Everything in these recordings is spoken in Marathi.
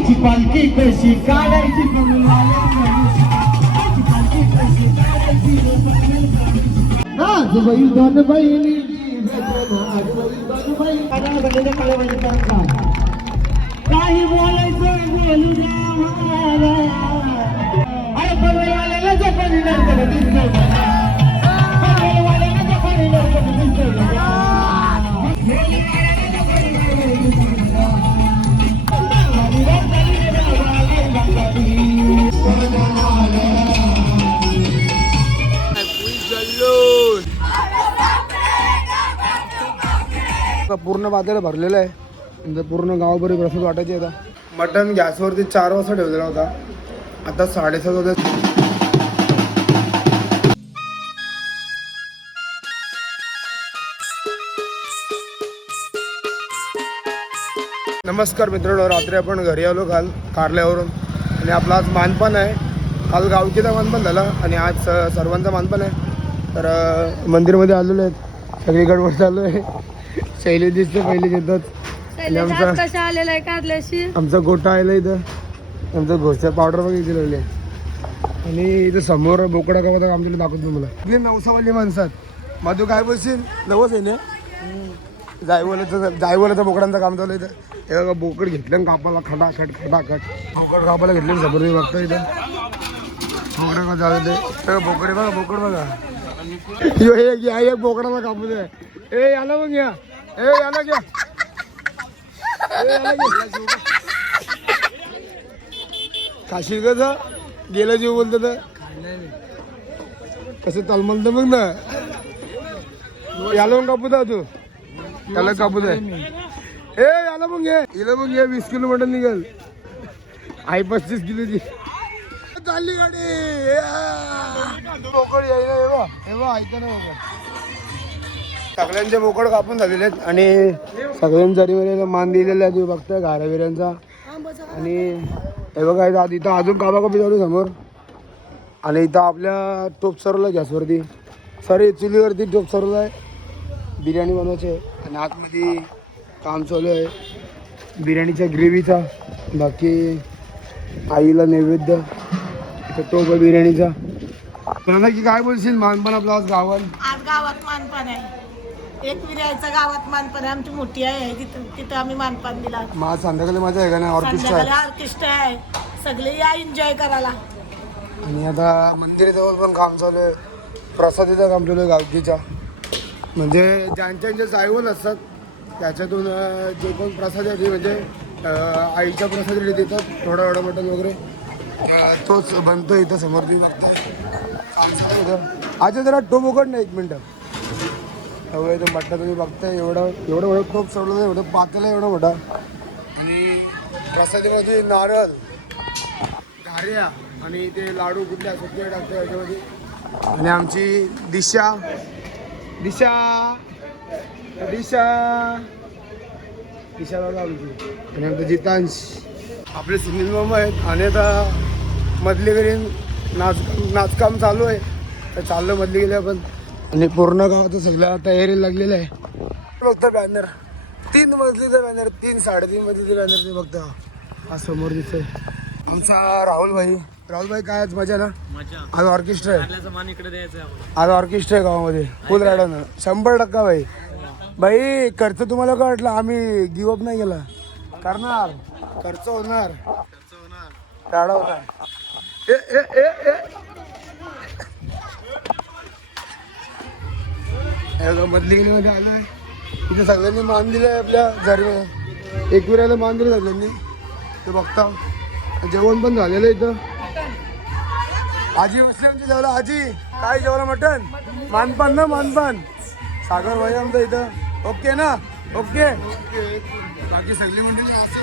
आईची पालखी कशी काढायची पालखी कशी काढायची आजबाई दोन बहिणी काही बोलायचं बोलू द्या अरे पनवेलवाल्याला जपानी नंतर पनवेलवाल्याला जपानी नंतर पूर्ण पातेलं भरलेलं आहे म्हणजे पूर्ण गावभरी प्रसाद वाटायचे आता. मटण गॅसवरती 4 वाजता ठेवलेला होता, आता 7:30 होते. नमस्कार मित्रांनो, रात्री आपण घरी आलो काल कारल्यावरून आणि आपला आज मानपान आहे. काल गावकीचा मानपान झाला आणि आज सर्वांचा मानपान आहे. तर मंदिरमध्ये आलेलो आहेत, सगळी गडबड चालू आहे. शैली दिसते पहिले येतात आणि आमचा गोटा आला इथं. आमचं घोषा पावडर वगैरे इथे लावली आहे आणि इथं समोर बोकडा गावात आमच्याकडे दाखवतो मला. इथे नवसावाली माणसात मधू काय बोलशील? नवस आहे ना, जायवलाचं बोकडांचं काम चालू इथं. हे बघा बोकड घेतलं कापाला खटाखट बोकड कापाला घेतले जबरदस्त बघता इथं. बोकडं का चालू ते बोकडे बघा, बोकड बघा. एक बोकडाला कापू दे. ए याला मग घ्या, ए याला घ्या, खाशील कसं गेलं जीव बोलतो तर कसं तलमलत मग ना. याला मग कापू द्या, तू त्याला कापू द्या. ए याला मग घे, हिला मग घे. 20 किलो मटण निघेल, आई 35 किलोची चालली गाडी. बोकड यायला ऐका ना बाबा. सगळ्यांचे बोकड कापून झालेले आहेत आणि सगळ्यांच्या जरीमध्ये मान दिलेला आहे. तुम्ही बघताय घाराविऱ्यांचा. आणि हे बघा इथं अजून कापाकापी चालू समोर. आणि इथं आपल्या टोप सरवला गॅसवरती, सॉरी चुलीवरती टोप सरवला आहे. बिर्याणी बनवायची आहे आणि आतमध्ये काम चालू आहे बिर्याणीच्या ग्रेव्हीचा. बाकी आईला नैवेद्य इथं टोप बिर्याणीचा. की काय बोलशील? मानपान आपलं आज गावात मानपान आहे. एक विर्याचं गावात मानपान आहे, आमची मोठी आहे तिथं आम्ही मानपान दिला. माझ संध्याकाळी माझ्या आहे का नाही ऑर्केस्ट्रा आहे, सगळे या एन्जॉय करायला. आणि आता मंदिराजवळ पण काम चालू आहे, प्रसादीचं काम चालू आहे गावकीच्या. म्हणजे ज्यांच्या जायवल असतात त्याच्यातून जे कोण प्रसाद आहे म्हणजे आईच्या प्रसाद देतात, थोडा एवढा मटण वगैरे तोच बनतो इथं समोर. तुम्ही बघताय अच्छा जरा टोप उघड ना 1 मिनटं. एवढं इथं बट्टा तुम्ही बघताय, एवढं टोप सोडलं, एवढं पातेलं एवढं मोठा. आणि प्रसादीमध्ये नारळ, घाऱ्या आणि ते लाडू कुठले असतात ते टाकतो याच्यामध्ये. आणि आमची दिशा बघा आमची. आणि आमचं जितांश, आपले सुनील मामा आहेत. आणि आता मधली घरी नाचकाम चालू आहे, तर चाललं मधली गेले आपण. आणि पूर्ण गावाचं सगळ्या तयारी लागलेलं आहे. बघता बॅनर 3 मजलीचा बॅनर, 3-3.5 मजलीचा बॅनर ते बघता. हा समोर दिसतोय आमचा राहुल भाई. काय आज मजा ना? आज ऑर्केस्ट्रा आहे, आज ऑर्केस्ट्रा आहे गावामध्ये फुल रायडानं 100% भाई. खर्च तुम्हाला काय वाटलं? आम्ही गिवअप नाही केला, करणार. खर्च होणार, राडा होणार. मधली गेलीमध्ये आलो आहे. इथे सगळ्यांनी मान दिलं आहे आपल्या जरी एकविराला मान दिलं सगळ्यांनी. ते बघता जेवण पण झालेलं आहे इथं. आजी बसली आमची जेवला. आजी काय जेवला? मटण मानपान ना, मानपान. सागर भाई आमचं इथं. ओके ना? ओके. बाकी सगळी मंडळी असं.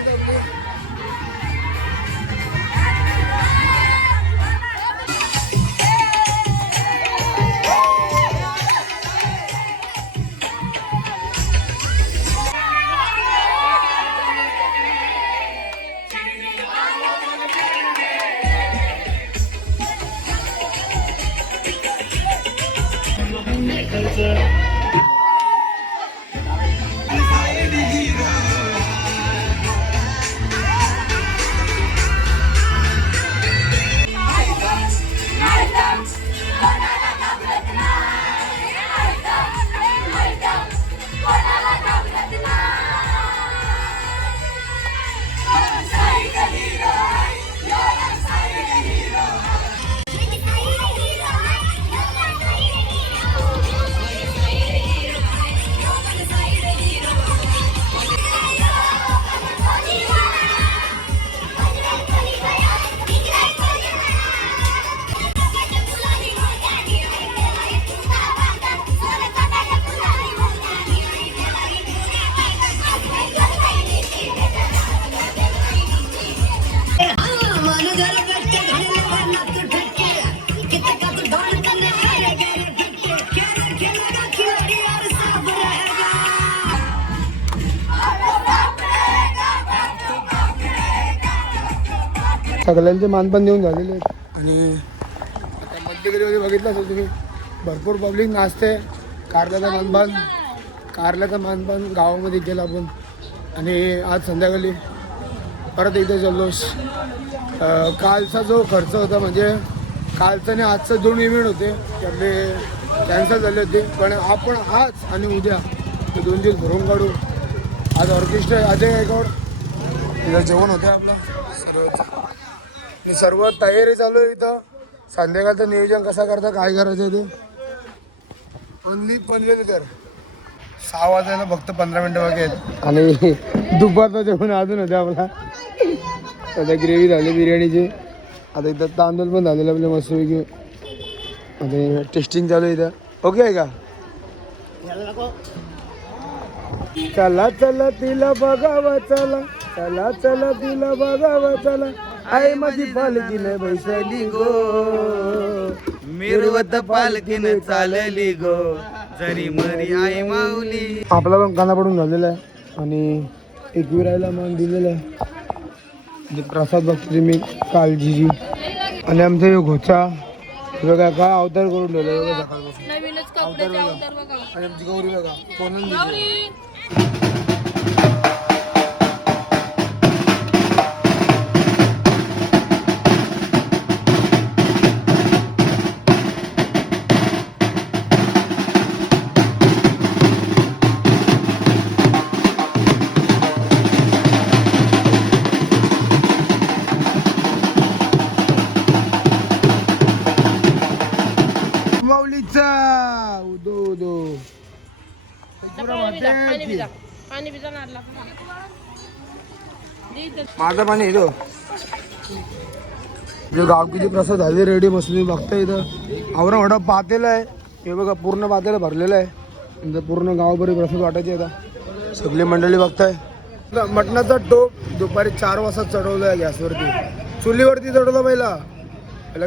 सगळ्यांचे मानपान देऊन झालेले आहेत. आणि आता मध्यगिरीमध्ये बघितलं असेल तुम्ही भरपूर पब्लिक नाचते. कारल्याचा मानपान गावामध्ये केला आपण. आणि आज संध्याकाळी परत एकदा जल्लोष. कालचा जो खर्च होता म्हणजे कालचं आणि आजचं 2 इव्हेंट होते त्यातले कॅन्सल झाले होते. पण आपण आज आणि उद्या ते 2 दिवस भरून काढू. आज ऑर्केस्ट्रा अजय गायकवाड तिथं जेवण होतं आपलं सर्व तयारी चालू आहे इथं. संध्याकाळचं नियोजन कसं करता काय करायचं ते ओनली पनवेलकर. 6 वाजायला फक्त 15 मिनटं बाकी आहेत. आणि दुपारचं जेवण अजून होतं आपला. आता ग्रेव्ही झाली बिर्याणीची. आता इथं तांदूळ पण झालेलं आपल्या मस्तपैकी. आता टेस्टिंग चालू आहे इथं. ओके आहे का? चला चला तिला बघावा चला चला चला तिला बघावा चला आई माझी पालखीने बैसली गो मिरवत पालखीने चालली गो जरी मरी आई माऊली. आपला पण काना पडून झालेला आहे आणि एकविरायला मान दिलेला आहे. प्रसाद बघतो मी काळजीची. आणि आमचा यो घोचा बघा का अवतार करून ठेवला बघा सकाळपासून. अवतार बघा. आणि आमची गौरी बघा कोण उदो उदो माझा पाणी येतो. जो गावकीची प्रसाद झाली रेडी मस्त तुम्ही बघता इथं. आवरा मोठा पातेला आहे हे बघा पूर्ण पातेला भरलेलं आहे. इथं पूर्ण गावभरी प्रसाद वाटायचे आता सगळी मंडळी बघताय. मटणाचा टोप दुपारी 4 वाजता चढवला आहे गॅसवरती. चुलीवरती चढवला पहिला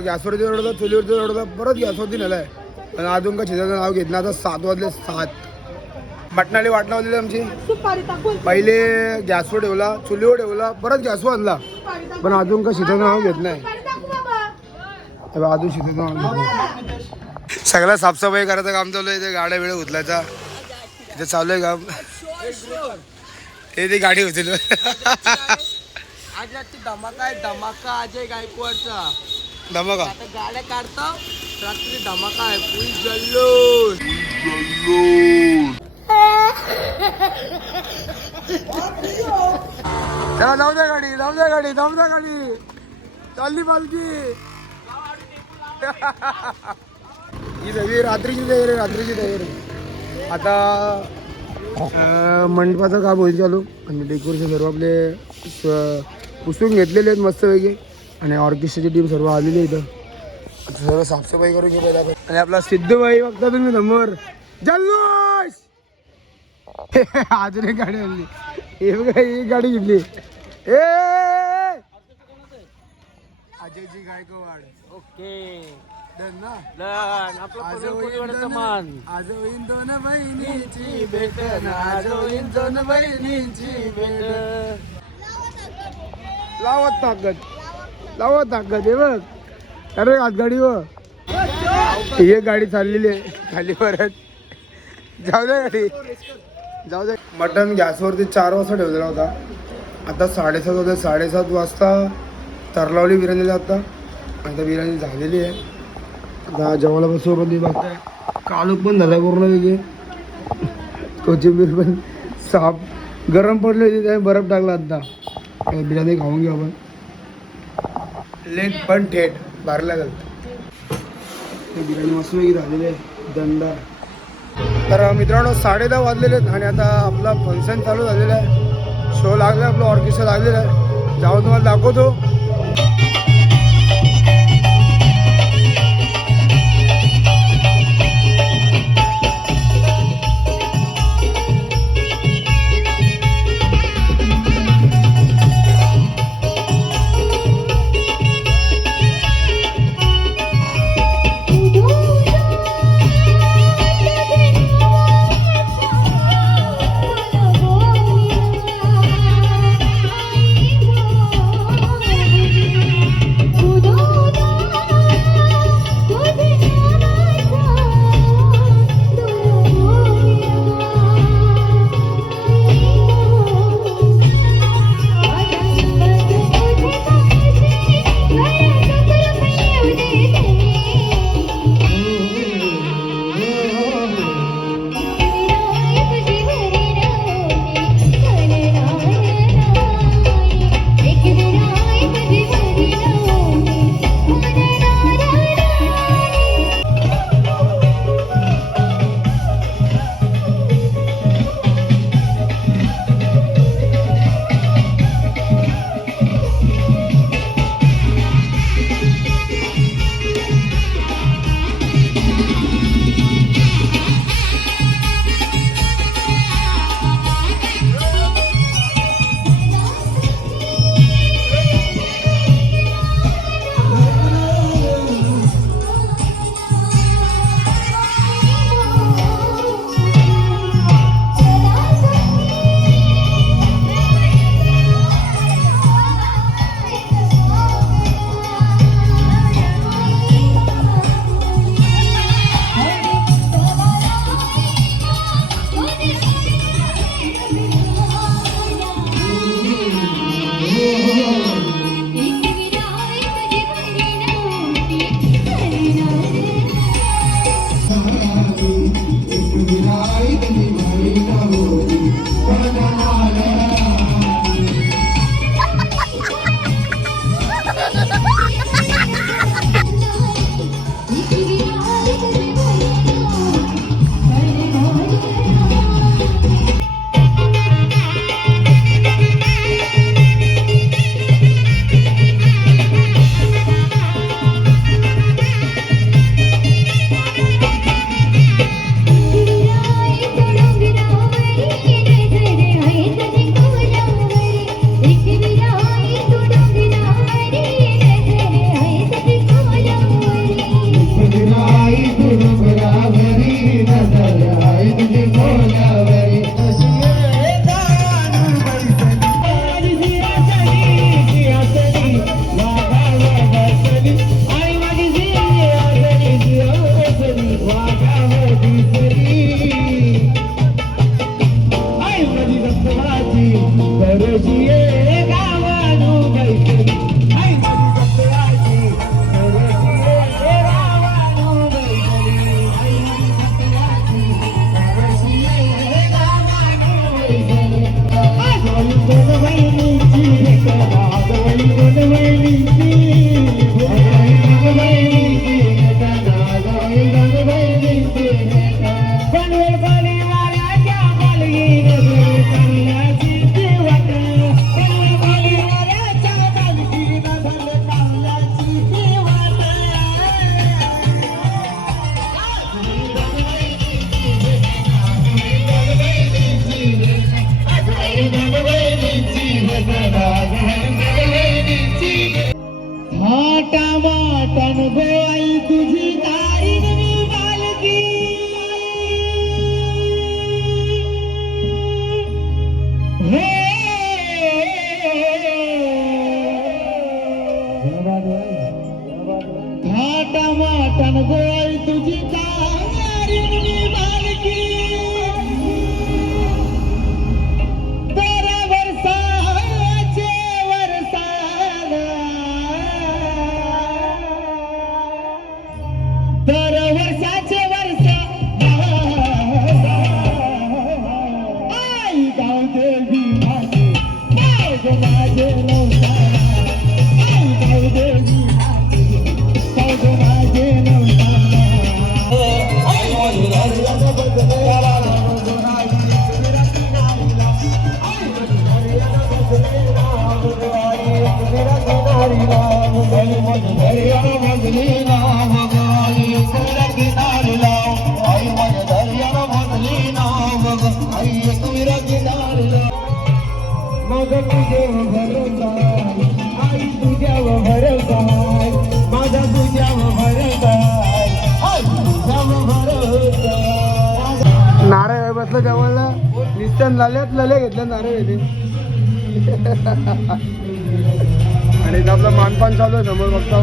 गॅसवरती चढवला चुलीवरती चढवला परत गॅसवरती नेलाय. आणि अजून का शिजायचं नाव घेतलं. आता 7 वाजले 7. मटणाली वाट लावलेली आमची. पहिले गॅसवर ठेवला चुलीवर ठेवला परत गॅसवर आणला पण अजून का शिजायचं नाव घेत नाही. अजून शिजायचं नाव घेत नाही. सगळं साफसफाई करायचं काम चालू आहे. इथे गाड्या वेळ उचलायचा इथे चालू आहे काम. ते गाडी उचल आज रात्री धमाका आहे. धमाका अजय गायकवाडचा धमाका. आता गाड्या काढतो रात्री धमाका आहे. फुल जल्लोष. चला जाऊ द्या गाडी जाऊ द्या गाडी जाऊ द्या गाडी चालली पालखी. ही सगळी रात्रीची तयारी. आता मंडपाचं काम होईल चालू आणि डेकोरेशन सर्व आपले पुसून घेतलेले आहेत मस्तपैकी. आणि ऑर्केस्ट्राची टीम सर्व आलेली आहे इथं. आता सर्व साफसफाई करून घेऊ आपण. आणि आपला सिद्धूबाई बघता तुम्ही समोर जल्लोष. अजून एक गाडी आणली. हे बघा ही गाडी घेतली. अजयजी गायकवाड. ओके डन ना. आपलं पनवेलचा मान. आज होईन 2 बहिणीची भेट. आज होईन 2 बहिणीची भेट. लावत ताकद हे बघ. अरे आज गाडी हो ही गाडी चाललेली आहे खाली परत. जाऊ द्या गाडी जाऊ द्या. मटण गॅसवरती 4 वाजता ठेवलेला होता. आता 7:30 होते. 7:30 वाजता तरलावली बिर्याणीला आता. आता बिर्याणी झालेली आहे. आता जेवायला बसवली बघताय. कालूक पण झाला पूर्ण वेगळी. कोथिंबीर पण साफ गरम पडली होती त्याने बर्फ टाकला. आता बिर्याणी खाऊन घेऊ आपण. लेग पण थेट भरला जातं. बिर्याणी मस्त वेगळी झालेली आहे दंडा. तर मित्रांनो 10:30 वाजलेले आहेत आणि आता आपला फंक्शन चालू झालेलं आहे. शो लागला आपला ऑर्केस्ट्रा लागलेला आहे. जाऊन तुम्हाला दाखवतो. थाटा माटन गोई तुझी तारीन मी बालकी हे थाटा माटन गोई तुझी तारीन मी बालकी दर वर्षाचे वर्ष आई गाव देवी माझे माझे नवसाला आई गाव देवी माझे नवसाला मग तुझ्यावर भरोसा आई तुझ्यावर भरोसा माझा तुझ्यावर भरोसा आई तुझ्यावर भरोसा नारळ बसलं जवळला निस्त्यान लाल्यात लले घेतलं नारळ येते आणि इथं आपलं मानपान चालू आहे समोर बघता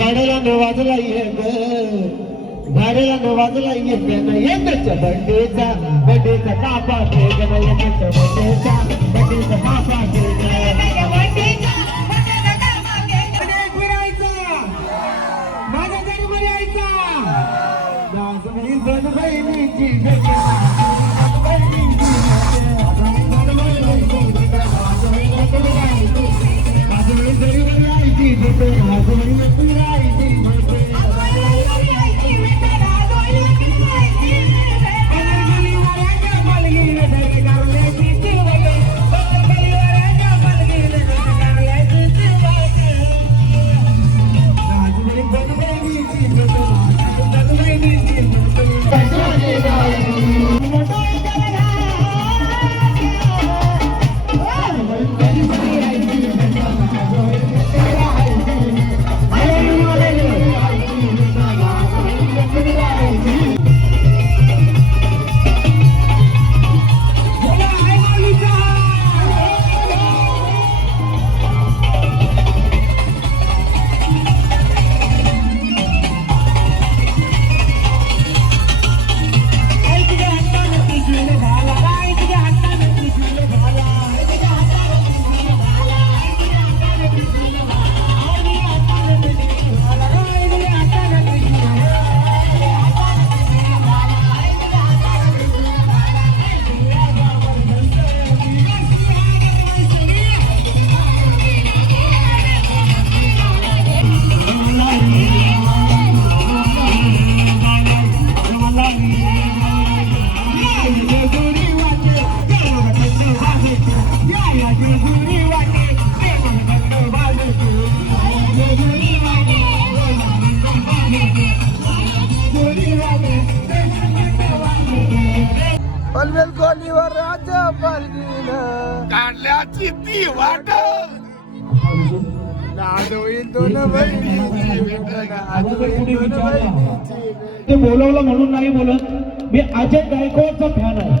गाड्याला वाजला गाड्याला वाजला येण्याच्या बड्डेचा कापा येण्याच्या बड्डेचा कापा माझ्या घरी यायचा बहिणीची पनवेल कोणीवर राजा पालखीनं काढल्याची ती वाट आज होईल दोन बहिणीची भेट, आज होईल दोन बहिणीची भेट. ते बोलवलं म्हणून नाही बोलत, मी अजय गायकवाडचा फॅन आहे.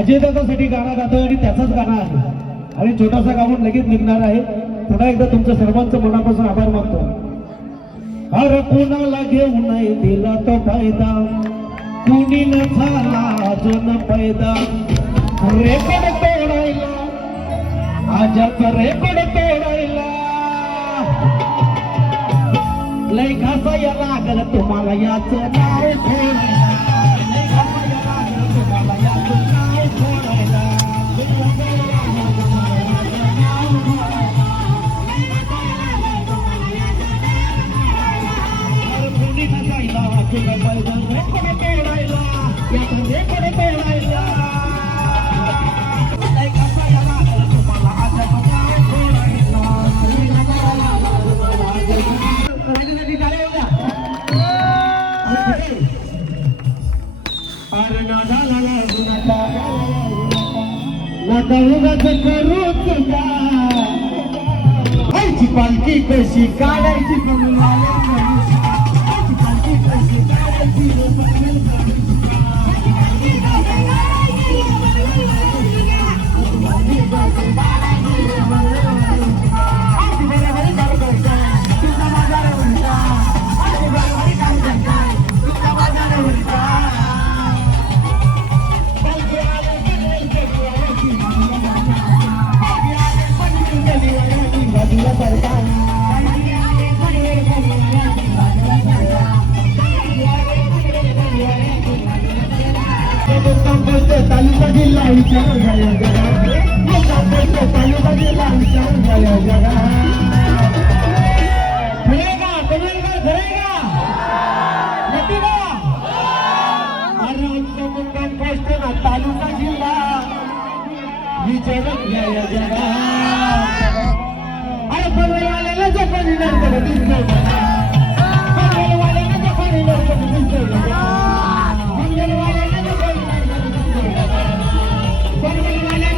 अजय दादासाठी गाणं गातोय आणि त्याचाच गाणं आहे आणि छोटासा गाऊन लगेच निघणार आहे. पुन्हा एकदा तुमचं सर्वांचं मनापासून आभार मानतो. अरे कुणाला घेऊन नाही दिला तो फायदा, कुणी न झाला अजून पैदा. रेकॉर्ड तोडायला, आजाचा रेकॉर्ड तोडायला लय घासाया लागल तुम्हाला याचं नाव ठेवायला, लय घासाया लागल तुम्हाला याचं नाव ठेवायला. कुणी घासायला अजून पैदा, रेकॉर्ड तोडायला, याचं रेकॉर्ड तोडायला. पालखी कशी काढायची पालखी कशी काढायची. तालुका जिल्हा विचारून झाला तालुका जिल्हा विचारून झाला जगा. खरेगा कमेलकर खरेगा नक्की का? अरे आमचं मुंबई पोस्ट ना तालुका जिल्हा विचारून झाला जगा. अरे पनवेलवाल्याला जपानी नंतर दिसतोय जगा, पनवेलवाल्याला जपानी नंतर दिसतोय जगा, पनवेलवाल्याला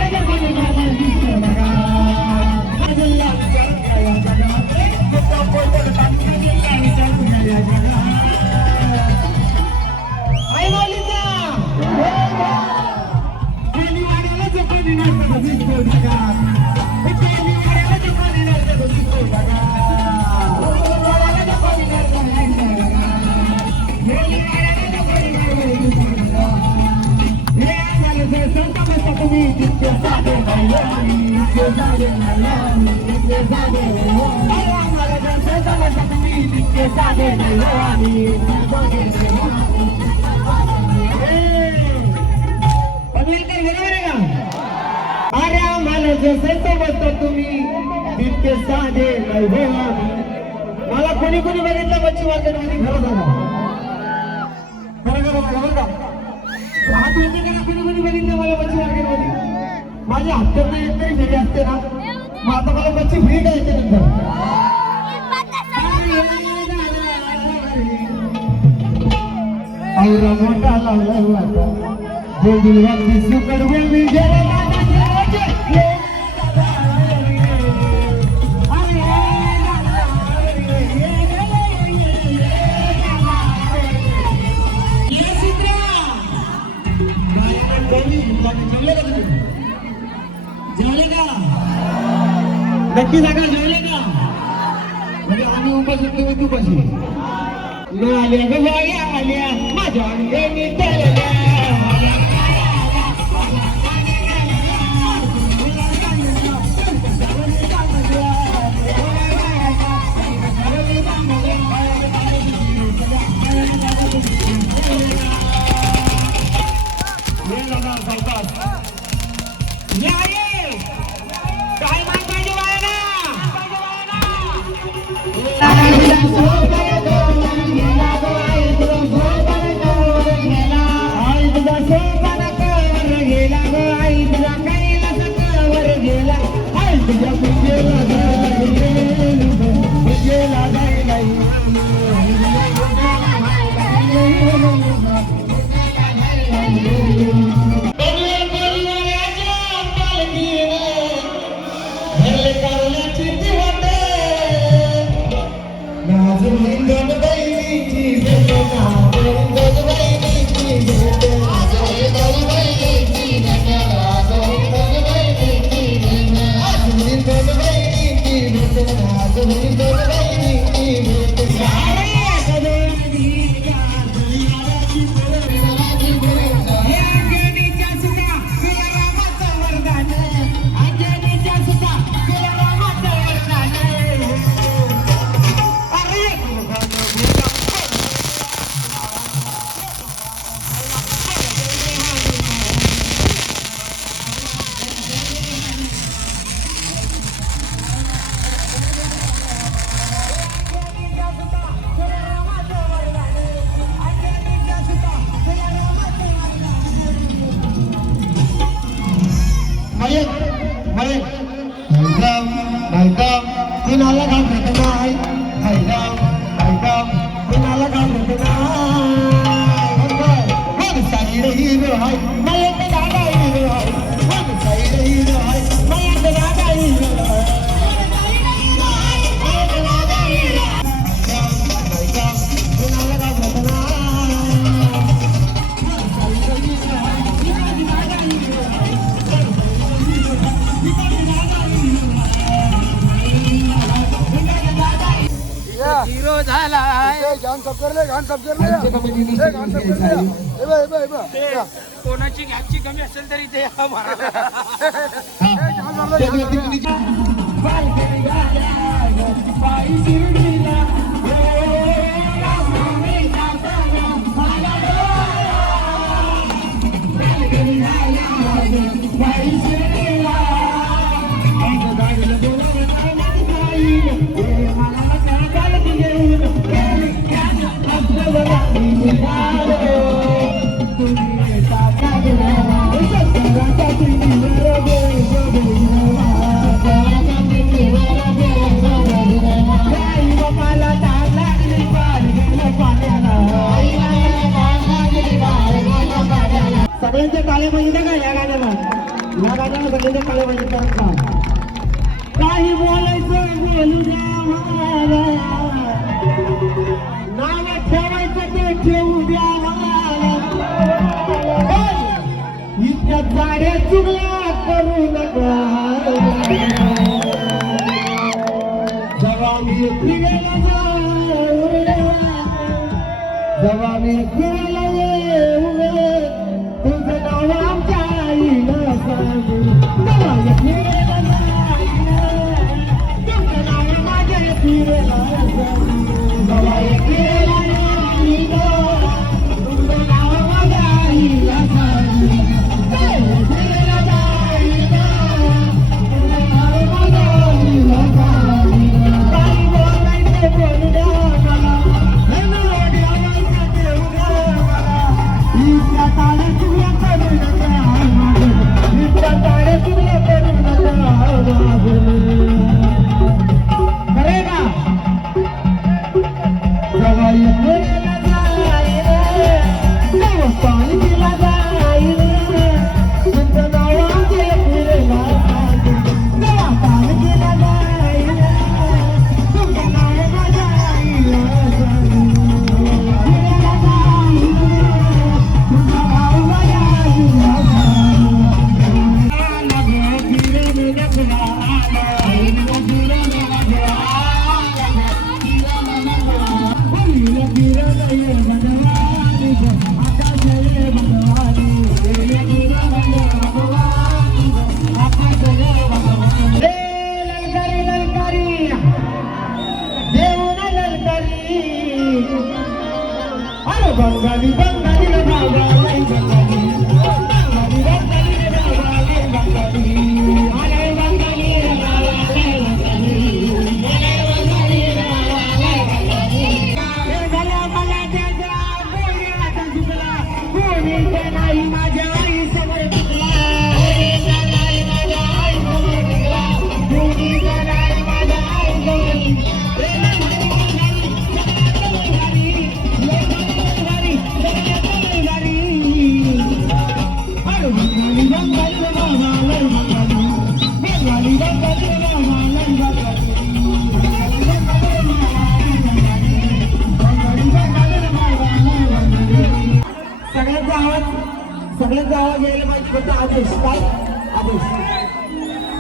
अरे आम्हाला जसे समजता तुम्ही तितके साधे नाही हो आम्ही. मला कोणी कोणी बघितलं मच्छी मार्केट मध्ये खरं सांगा, खरं खरं बघा बरं का. हात वरती करा, कोणी कोणी बघितलं मला मच्छी मार्केट मध्ये. माझ्या हप्त्यात येत नाही घरी असते ना, मग आता मला मच्छी फ्री द्यायचे नंतर. औरा मोठा लावलाय वाटा जोडीवरती सुकड बोलली जरा जेवले का? नक्की सांगा जेवले का? म्हणजे आम्ही उपास तुम्ही तू कशी आल्या ग बाया आल्या माझ्या अंगाने चालल्या. काय माहिती बाळा ना कर ले घाण साफ कर ले या. ए, घाण साफ कर ले या. हे बघ, हे बघ, हे बघ. ते या. कोणाची घ्याची कमी असेल तरी ते मारा. ए, घाण मारलं, घाण मारलं. सगळ्यांच्या ताले पाहिजे का या गाण्याला सगळ्यांच्या ताले पाहिजे का काही बोलायचं बोलू द्या मला नाव ठेवायचं ते ठेवू द्या मला इतक्या गाड्या चुकल्या करू नका जेव्हा मी फिरायला जाऊ जेव्हा मी फिरायला येऊ तुझं नाव आमच्या आईला सांगू जेव्हा मी फिरायला जाईन तुझं नाव माझ्या फिरायला सांगू जेव्हा मी फिरायला येईन तुझं नाव माझ्या आईला सांगू जेव्हा मी फिरायला जाईन तुझं नाव माझ्या आईला सांगू काही बोलायचं बोलू द्या मला बंगाली बंगाली रे बाबा लाई बंगाली बंगाली बंगाली रे बाबा लाई बंगाली आले बंगाली रे बाबा लाई बंगाली आले बंगाली रे बाबा लाई बंगाली हे गला मला त्याच्या बोलीला तुझला बोलीचे नाही माझ्या आई समोर तुला बोलीचे नाही माझ्या आई समोर तुला बोलीचे नाही माझ्या आई समोर सगळ्यांचा आवाज यायला पाहिजे फक्त आदेश काय आदेश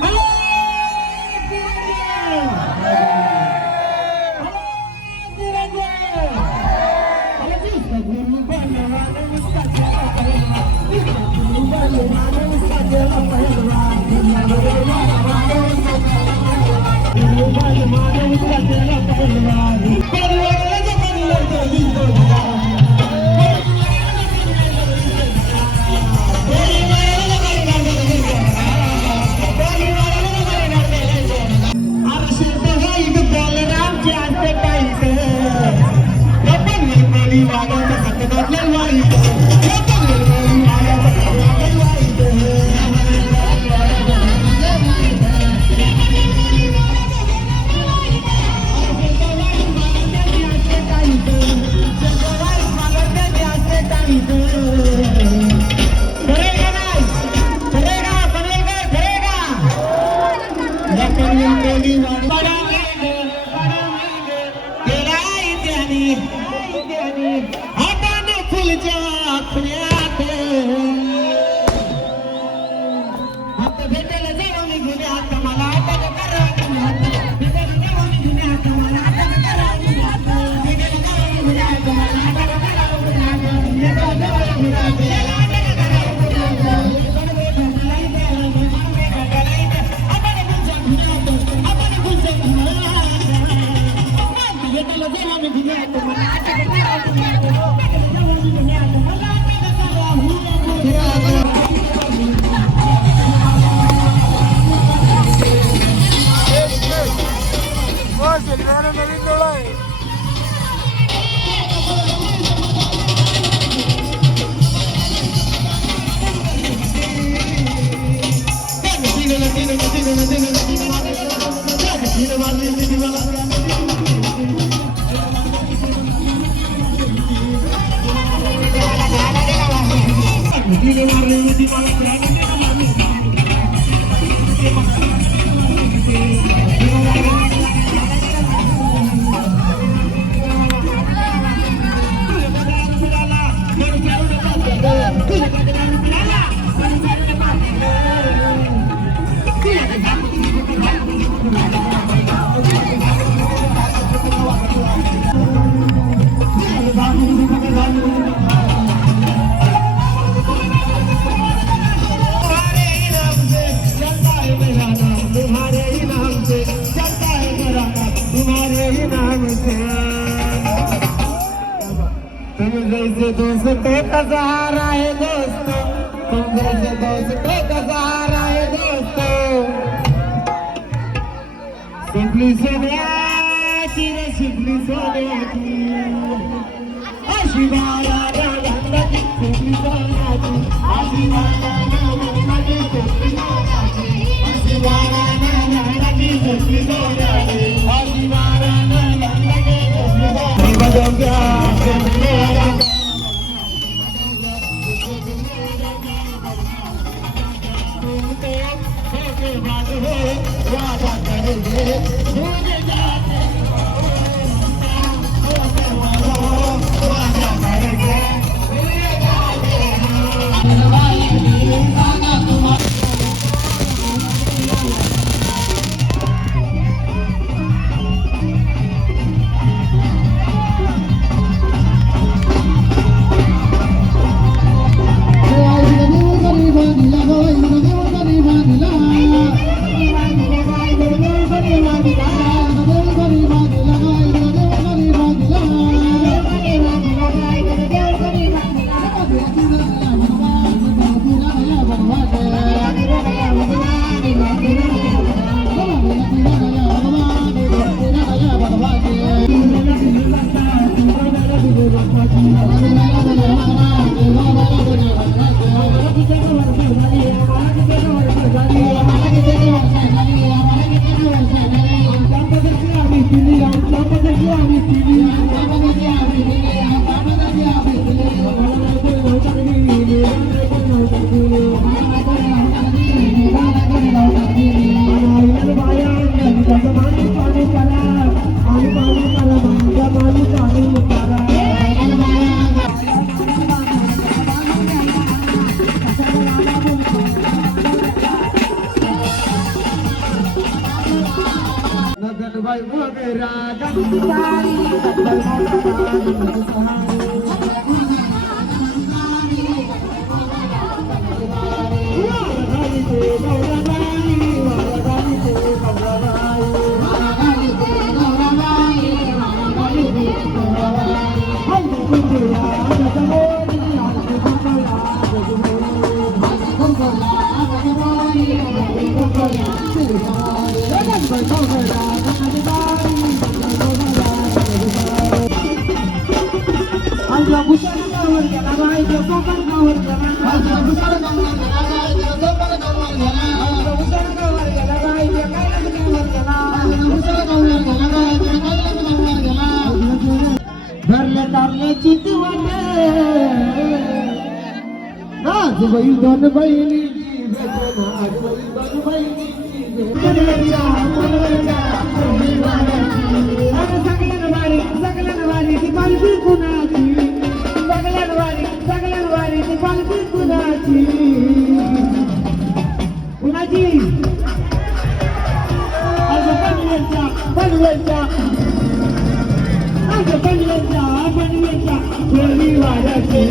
नवीन डोळा आहे. तुम जैसे दोस्तों का सहारा है दोस्तों, तुम जैसे दोस्तों का सहारा है दोस्तों. सिंपली सोन्याची रे सिंपली सोन्याची, शिवाला गंगाची सिंपली सोन्याची, शिवाला गंगाची सिंपली सोन्याची, शिवाला गंगाची सिंपली सोन्याची, शिवाला गंगाची सिंपली सोन्याची. भरले कारल्याची तुवट आज बाई दोन बहिणीची भेट आज बाई दोन बहिणीची सगळ्यांवारी ती पालखी कुणाची सगळ्यांवारी ती पालखी कुणाची कुणाची आज पनवेलच्या कोणी वाजते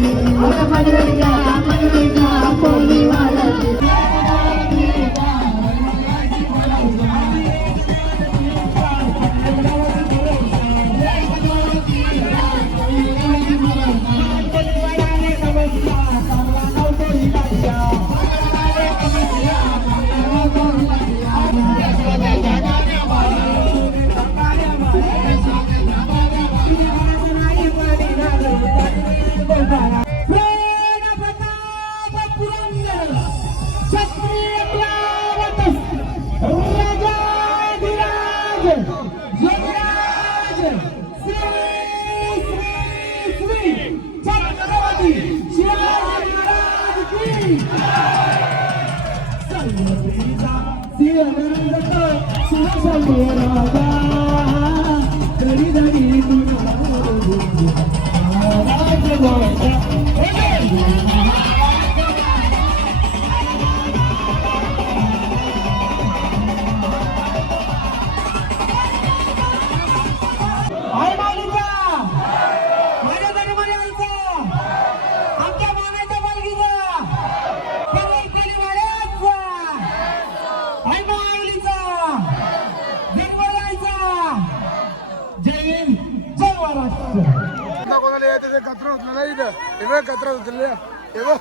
कोणाला येते ते कचरा होत नाही इथं. हे बघ कचरा उचलले. हे बघ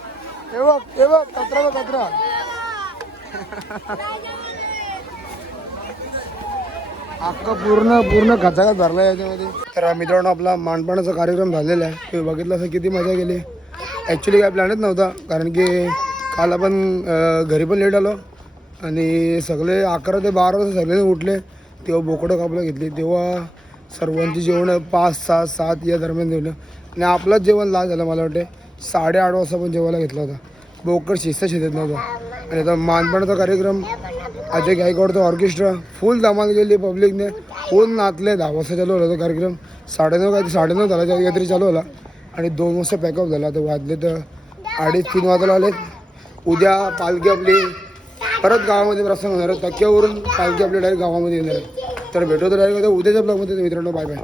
हे बघ हे बघ कचरा कचरा. अख्खा पूर्ण खचाखच भरला याच्यामध्ये. तर मित्रांनो आपला मांडपाण्याचा कार्यक्रम झालेला आहे. तुम्ही बघितलं असं किती मजा गेली. ॲक्च्युली काय प्लॅनच नव्हता कारण की काल आपण घरी पण लेट आलो आणि सगळे 11 ते 12 वाजता सगळे उठले. तेव्हा बोकडं कापलं घेतली. तेव्हा सर्वांची जेवण 5, 6, 7 या दरम्यान जेवलं आणि आपलंच जेवण लास्ट झालं. मला वाटते 8:30 वाजता पण जेवायला घेतला होता. बोकड शिस्त शिजत नव्हता. आणि आता मानपाण्याचा कार्यक्रम अजय गायकवाडचा ऑर्केस्ट्रा फुल धमाल गेली. पब्लिकने फुल नाचले. 10 वाजता चालू होता तो कार्यक्रम. 9:30 झाला काहीतरी चालू होला आणि 2 वाजता पॅकअप झाला. तर वाजले तर 2:30-3 वाजायला आले. उद्या पालखी आपली परत गावामध्ये प्रसंग होणार आहे. टक्क्यावरून पालखी आपली डायरेक्ट गावामध्ये येणार आहे. तर भेटू तर डायरेक्ट उद्याच्या ब्लॉगमध्ये. मित्रांनो बाय बाय.